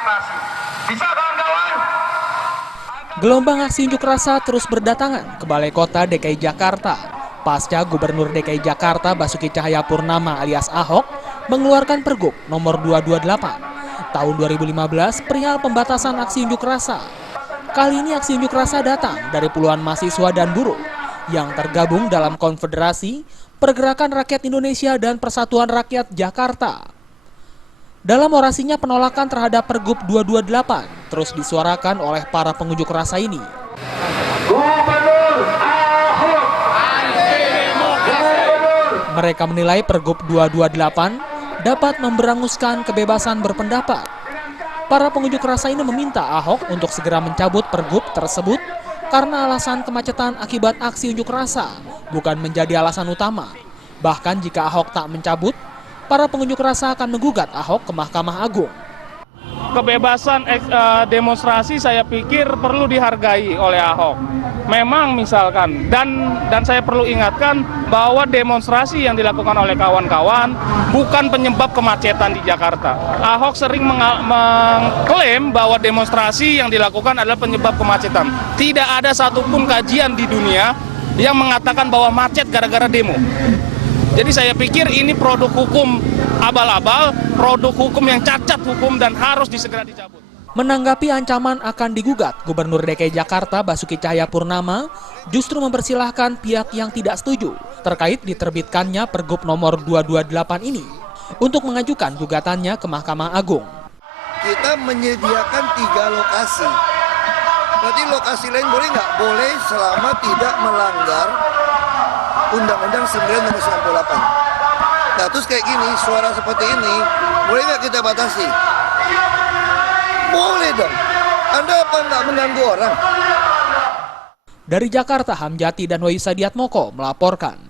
demokrasi. Bisa kawan-kawan? Gelombang aksi unjuk rasa terus berdatangan ke Balai Kota DKI Jakarta pasca Gubernur DKI Jakarta Basuki Cahayapurnama alias Ahok mengeluarkan Pergub nomor 228 tahun 2015 perihal pembatasan aksi unjuk rasa. Kali ini aksi unjuk rasa datang dari puluhan mahasiswa dan buruh yang tergabung dalam Konfederasi Pergerakan Rakyat Indonesia dan Persatuan Rakyat Jakarta. Dalam orasinya penolakan terhadap Pergub 228 terus disuarakan oleh para pengunjuk rasa ini. Gubernur Ahok. Mereka menilai Pergub 228 dapat memberanguskan kebebasan berpendapat. Para pengunjuk rasa ini meminta Ahok untuk segera mencabut Pergub tersebut karena alasan kemacetan akibat aksi unjuk rasa bukan menjadi alasan utama. Bahkan jika Ahok tak mencabut, para pengunjuk rasa akan menggugat Ahok ke Mahkamah Agung. Kebebasan demonstrasi saya pikir perlu dihargai oleh Ahok. Memang misalkan, dan saya perlu ingatkan bahwa demonstrasi yang dilakukan oleh kawan-kawan bukan penyebab kemacetan di Jakarta. Ahok sering mengklaim bahwa demonstrasi yang dilakukan adalah penyebab kemacetan. Tidak ada satupun kajian di dunia yang mengatakan bahwa macet gara-gara demo. Jadi saya pikir ini produk hukum abal-abal, produk hukum yang cacat hukum dan harus segera dicabut. Menanggapi ancaman akan digugat, Gubernur DKI Jakarta Basuki Cahayapurnama justru mempersilahkan pihak yang tidak setuju terkait diterbitkannya Pergub nomor 228 ini untuk mengajukan gugatannya ke Mahkamah Agung. Kita menyediakan 3 lokasi. Berarti lokasi lain boleh nggak? Boleh selama tidak melanggar Undang-Undang 9 nomor 98. Nah terus kayak gini, suara seperti ini, boleh nggak kita batasi? Boleh dong. Anda apa nggak mengganggu orang? Dari Jakarta, Hamjati dan Wahyu Sadiatmoko melaporkan.